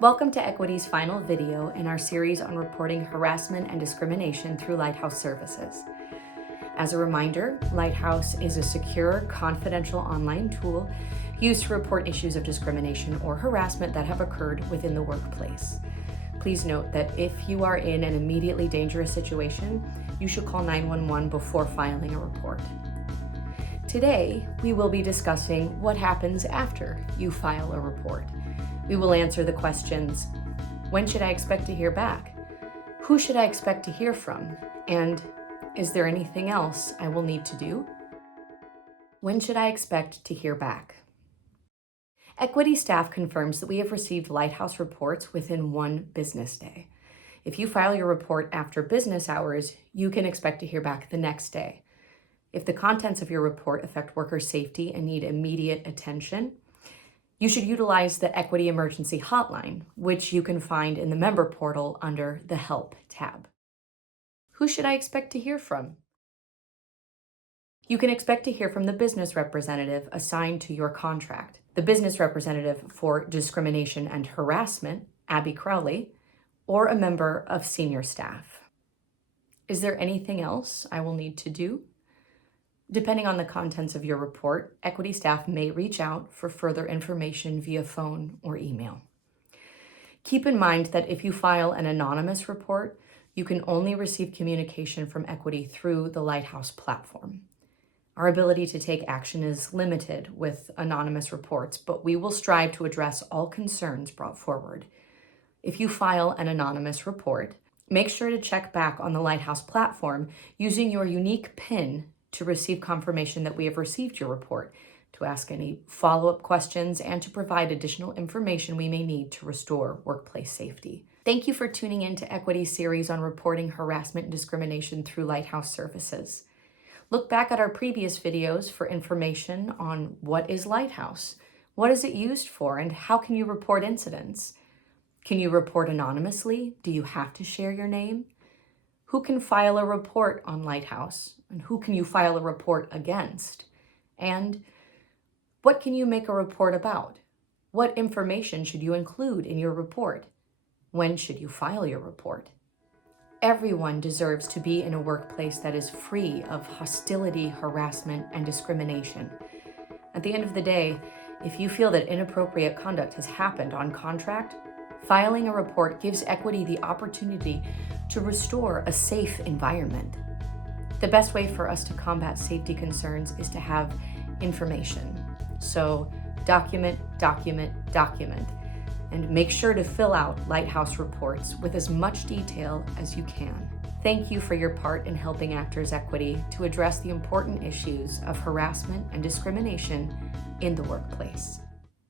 Welcome to Equity's final video in our series on reporting harassment and discrimination through Lighthouse Services. As a reminder, Lighthouse is a secure, confidential online tool used to report issues of discrimination or harassment that have occurred within the workplace. Please note that if you are in an immediately dangerous situation, you should call 911 before filing a report. Today, we will be discussing what happens after you file a report. We will answer the questions: when should I expect to hear back? Who should I expect to hear from? And is there anything else I will need to do? When should I expect to hear back? Equity staff confirms that we have received Lighthouse reports within 1 business day. If you file your report after business hours, you can expect to hear back the next day. If the contents of your report affect worker safety and need immediate attention, you should utilize the Equity Emergency Hotline, which you can find in the member portal under the Help tab. Who should I expect to hear from? You can expect to hear from the business representative assigned to your contract, the business representative for discrimination and harassment, Abby Crowley, or a member of senior staff. Is there anything else I will need to do? Depending on the contents of your report, Equity staff may reach out for further information via phone or email. Keep in mind that if you file an anonymous report, you can only receive communication from Equity through the Lighthouse platform. Our ability to take action is limited with anonymous reports, but we will strive to address all concerns brought forward. If you file an anonymous report, make sure to check back on the Lighthouse platform using your unique PIN to receive confirmation that we have received your report, to ask any follow-up questions, and to provide additional information we may need to restore workplace safety. Thank you for tuning in to Equity's series on reporting harassment and discrimination through Lighthouse Services. Look back at our previous videos for information on what is Lighthouse, what is it used for, and how can you report incidents? Can you report anonymously? Do you have to share your name? Who can file a report on Lighthouse? And who can you file a report against? And what can you make a report about? What information should you include in your report? When should you file your report? Everyone deserves to be in a workplace that is free of hostility, harassment, and discrimination. At the end of the day, if you feel that inappropriate conduct has happened on contract, filing a report gives Equity the opportunity to restore a safe environment. The best way for us to combat safety concerns is to have information. So document, document, document, and make sure to fill out Lighthouse reports with as much detail as you can. Thank you for your part in helping Actors Equity to address the important issues of harassment and discrimination in the workplace.